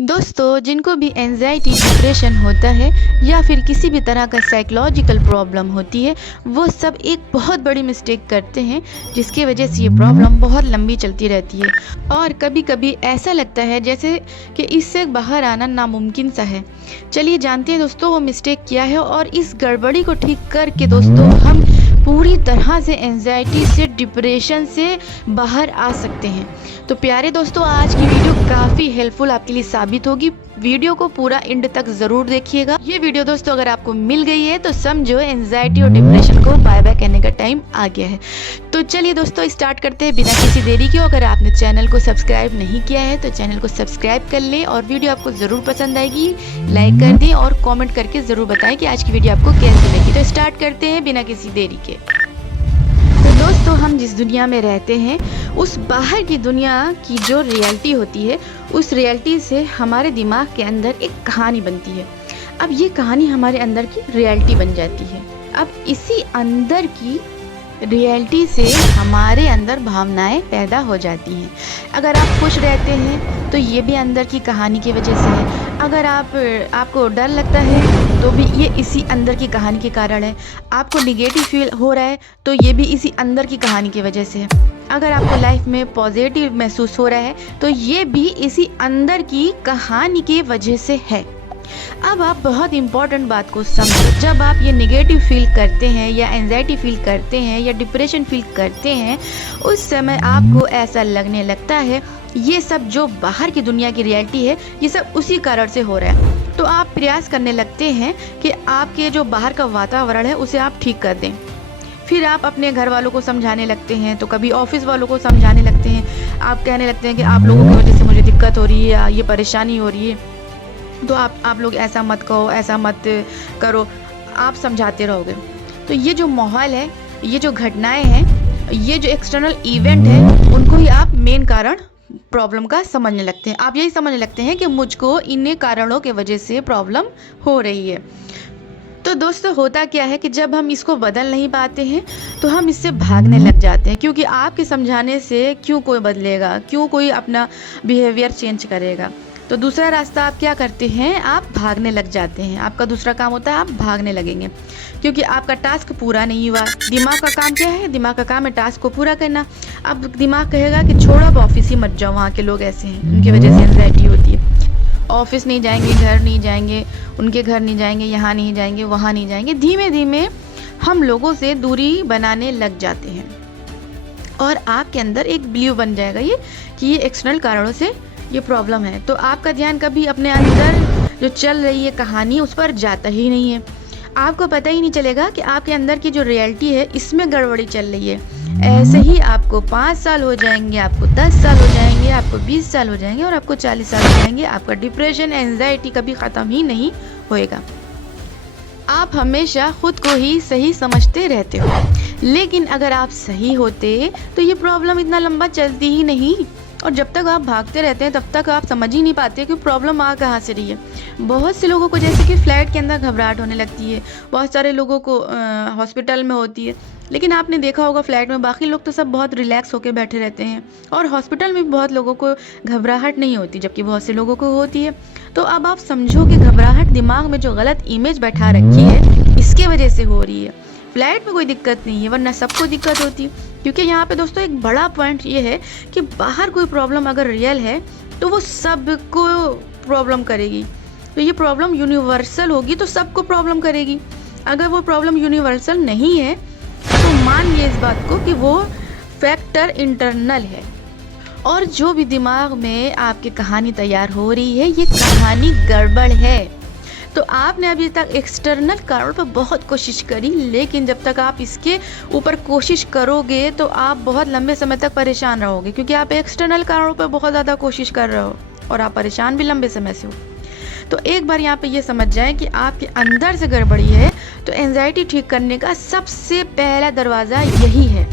दोस्तों, जिनको भी एंजाइटी डिप्रेशन होता है या फिर किसी भी तरह का साइकोलॉजिकल प्रॉब्लम होती है, वो सब एक बहुत बड़ी मिस्टेक करते हैं जिसकी वजह से ये प्रॉब्लम बहुत लंबी चलती रहती है और कभी कभी ऐसा लगता है जैसे कि इससे बाहर आना नामुमकिन सा है। चलिए जानते हैं दोस्तों वो मिस्टेक क्या है और इस गड़बड़ी को ठीक करके दोस्तों हम पूरी तरह से एंजाइटी से डिप्रेशन से बाहर आ सकते हैं। तो प्यारे दोस्तों, आज की वीडियो काफ़ी हेल्पफुल आपके लिए साबित होगी। वीडियो को पूरा एंड तक ज़रूर देखिएगा। ये वीडियो दोस्तों अगर आपको मिल गई है तो समझो एंजाइटी और डिप्रेशन को बाय बाय कहने का टाइम आ गया है। तो चलिए दोस्तों स्टार्ट करते हैं बिना किसी देरी के। अगर आपने चैनल को सब्सक्राइब नहीं किया है तो चैनल को सब्सक्राइब कर लें और वीडियो आपको ज़रूर पसंद आएगी लाइक कर दें और कॉमेंट करके ज़रूर बताएं कि आज की वीडियो आपको कैसी लगी। तो स्टार्ट करते हैं बिना किसी देरी के। तो दोस्तों, हम जिस दुनिया में रहते हैं उस बाहर की दुनिया की जो रियलिटी होती है उस रियलिटी से हमारे दिमाग के अंदर एक कहानी बनती है। अब ये कहानी हमारे अंदर की रियलिटी बन जाती है। अब इसी अंदर की रियलिटी से हमारे अंदर भावनाएं पैदा हो जाती हैं। अगर आप खुश रहते हैं तो ये भी अंदर की कहानी की वजह से है। अगर आपको डर लगता है तो भी ये इसी अंदर की कहानी के कारण है। आपको निगेटिव फील हो रहा है तो ये भी इसी अंदर की कहानी की वजह से है। अगर आपको लाइफ में पॉजिटिव महसूस हो रहा है तो ये भी इसी अंदर की कहानी की वजह से है। अब आप बहुत इम्पॉर्टेंट बात को समझो। जब आप ये नेगेटिव फील करते हैं या एंजाइटी फील करते हैं या डिप्रेशन फील करते हैं, उस समय आपको ऐसा लगने लगता है ये सब जो बाहर की दुनिया की रियलिटी है ये सब उसी कारण से हो रहा है। तो आप प्रयास करने लगते हैं कि आपके जो बाहर का वातावरण है उसे आप ठीक कर दें। फिर आप अपने घर वालों को समझाने लगते हैं, तो कभी ऑफिस वालों को समझाने लगते हैं। आप कहने लगते हैं कि आप लोगों की वजह से मुझे दिक्कत हो रही है या ये परेशानी हो रही है, तो आप लोग ऐसा मत कहो, ऐसा मत करो। आप समझाते रहोगे तो ये जो माहौल है, ये जो घटनाएं हैं, ये जो एक्सटर्नल इवेंट है, उनको ही आप मेन कारण प्रॉब्लम का समझने लगते हैं। आप यही समझने लगते हैं कि मुझको इन्हीं कारणों के वजह से प्रॉब्लम हो रही है। तो दोस्तों होता क्या है कि जब हम इसको बदल नहीं पाते हैं तो हम इससे भागने लग जाते हैं, क्योंकि आपके समझाने से क्यों कोई बदलेगा, क्यों कोई अपना बिहेवियर चेंज करेगा। तो दूसरा रास्ता आप क्या करते हैं, आप भागने लग जाते हैं। आपका दूसरा काम होता है आप भागने लगेंगे, क्योंकि आपका टास्क पूरा नहीं हुआ। दिमाग का काम क्या है, दिमाग का काम है टास्क को पूरा करना। अब दिमाग कहेगा कि छोड़ो अब ऑफिस ही मत जाओ, वहाँ के लोग ऐसे हैं, उनकी वजह से एंजाइटी होती है। ऑफिस नहीं जाएंगे, घर नहीं जाएंगे, उनके घर नहीं जाएंगे, यहाँ नहीं जाएंगे, वहाँ नहीं जाएंगे। धीमे धीमे हम लोगों से दूरी बनाने लग जाते हैं और आपके अंदर एक बिलीव बन जाएगा ये कि ये एक्सटर्नल कारणों से ये प्रॉब्लम है। तो आपका ध्यान कभी अपने अंदर जो चल रही है कहानी उस पर जाता ही नहीं है। आपको पता ही नहीं चलेगा कि आपके अंदर की जो रियलिटी है इसमें गड़बड़ी चल रही है। ऐसे ही आपको 5 साल हो जाएंगे, आपको 10 साल हो जाएंगे, आपको 20 साल हो जाएंगे और आपको 40 साल हो जाएंगे। आपका डिप्रेशन एंजाइटी कभी ख़त्म ही नहीं होएगा। आप हमेशा खुद को ही सही समझते रहते हो, लेकिन अगर आप सही होते तो ये प्रॉब्लम इतना लंबा चलती ही नहीं। और जब तक आप भागते रहते हैं तब तक आप समझ ही नहीं पाते कि प्रॉब्लम आ कहाँ से रही है। बहुत से लोगों को जैसे कि फ्लैट के अंदर घबराहट होने लगती है, बहुत सारे लोगों को हॉस्पिटल में होती है। लेकिन आपने देखा होगा फ्लैट में बाकी लोग तो सब बहुत रिलैक्स होकर बैठे रहते हैं और हॉस्पिटल में भी बहुत लोगों को घबराहट नहीं होती, जबकि बहुत से लोगों को होती है। तो अब आप समझो कि घबराहट दिमाग में जो गलत इमेज बैठा रखी है इसके वजह से हो रही है। फ्लैट में कोई दिक्कत नहीं है, वरना सबको दिक्कत होती है। क्योंकि यहाँ पे दोस्तों एक बड़ा पॉइंट ये है कि बाहर कोई प्रॉब्लम अगर रियल है तो वो सबको प्रॉब्लम करेगी। तो ये प्रॉब्लम यूनिवर्सल होगी तो सबको प्रॉब्लम करेगी। अगर वो प्रॉब्लम यूनिवर्सल नहीं है तो मानिए इस बात को कि वो फैक्टर इंटरनल है। और जो भी दिमाग में आपकी कहानी तैयार हो रही है ये कहानी गड़बड़ है। तो आपने अभी तक एक्सटर्नल कारणों पर बहुत कोशिश करी, लेकिन जब तक आप इसके ऊपर कोशिश करोगे तो आप बहुत लंबे समय तक परेशान रहोगे, क्योंकि आप एक्सटर्नल कारणों पर बहुत ज़्यादा कोशिश कर रहे हो और आप परेशान भी लंबे समय से हो। तो एक बार यहाँ पे ये समझ जाएं कि आपके अंदर से गड़बड़ी है, तो एंजाइटी ठीक करने का सबसे पहला दरवाज़ा यही है।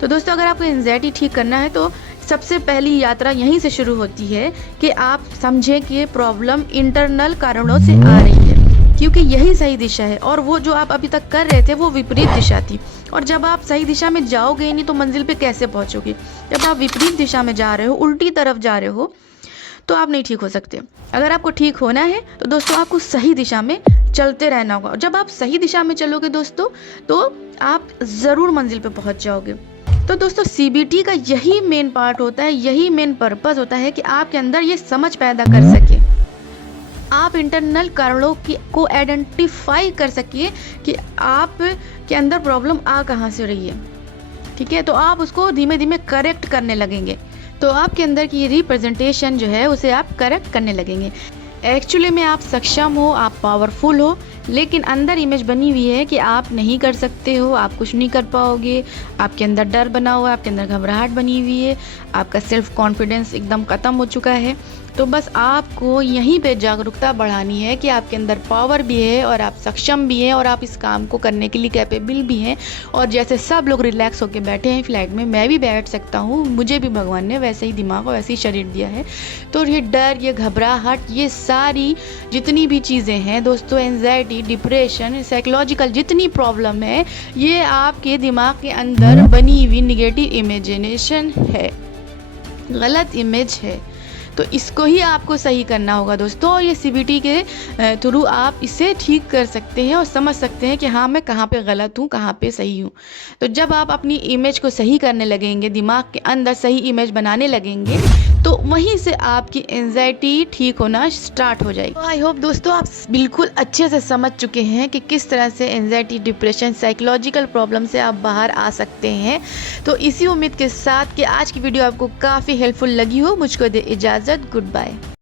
तो दोस्तों अगर आपको एंजाइटी ठीक करना है तो सबसे पहली यात्रा यहीं से शुरू होती है कि आप समझें कि प्रॉब्लम इंटरनल कारणों से आ रही है, क्योंकि यही सही दिशा है और वो जो आप अभी तक कर रहे थे वो विपरीत दिशा थी। और जब आप सही दिशा में जाओगे ही नहीं तो मंजिल पे कैसे पहुंचोगे। जब आप विपरीत दिशा में जा रहे हो, उल्टी तरफ जा रहे हो, तो आप नहीं ठीक हो सकते। अगर आपको ठीक होना है तो दोस्तों आपको सही दिशा में चलते रहना होगा। जब आप सही दिशा में चलोगे दोस्तों तो आप ज़रूर मंजिल पे पहुंच जाओगे। तो दोस्तों CBT का यही मेन पार्ट होता है, यही मेन पर्पस होता है कि आपके अंदर ये समझ पैदा कर सके, आप इंटरनल कारणों को आइडेंटिफाई कर सकिए कि आप के अंदर प्रॉब्लम आ कहाँ से रही है। ठीक है, तो आप उसको धीमे धीमे करेक्ट करने लगेंगे। तो आपके अंदर की रिप्रेजेंटेशन जो है उसे आप करेक्ट करने लगेंगे। एक्चुअली में आप सक्षम हो, आप पावरफुल हो, लेकिन अंदर इमेज बनी हुई है कि आप नहीं कर सकते हो, आप कुछ नहीं कर पाओगे। आपके अंदर डर बना हुआ है, आपके अंदर घबराहट बनी हुई है, आपका सेल्फ कॉन्फिडेंस एकदम ख़त्म हो चुका है। तो बस आपको यहीं पे जागरूकता बढ़ानी है कि आपके अंदर पावर भी है और आप सक्षम भी हैं और आप इस काम को करने के लिए कैपेबल भी हैं। और जैसे सब लोग रिलैक्स होकर बैठे हैं फ्लाइट में, मैं भी बैठ सकता हूँ, मुझे भी भगवान ने वैसे ही दिमाग और वैसे ही शरीर दिया है। तो ये डर, ये घबराहट, ये सारी जितनी भी चीज़ें हैं दोस्तों, एंजाइटी, डिप्रेशन, साइकोलॉजिकल जितनी प्रॉब्लम है, ये आपके दिमाग के अंदर बनी हुई निगेटिव इमेजिनेशन है, गलत इमेज है। तो इसको ही आपको सही करना होगा दोस्तों। और ये CBT के थ्रू आप इसे ठीक कर सकते हैं और समझ सकते हैं कि हाँ मैं कहाँ पे गलत हूँ, कहाँ पे सही हूँ। तो जब आप अपनी इमेज को सही करने लगेंगे, दिमाग के अंदर सही इमेज बनाने लगेंगे, तो वहीं से आपकी एंजाइटी ठीक होना स्टार्ट हो जाएगी। आई होप दोस्तों आप बिल्कुल अच्छे से समझ चुके हैं कि किस तरह से एंजाइटी, डिप्रेशन, साइकोलॉजिकल प्रॉब्लम से आप बाहर आ सकते हैं। तो इसी उम्मीद के साथ कि आज की वीडियो आपको काफ़ी हेल्पफुल लगी हो, मुझको दे इजाज़त। Good bye.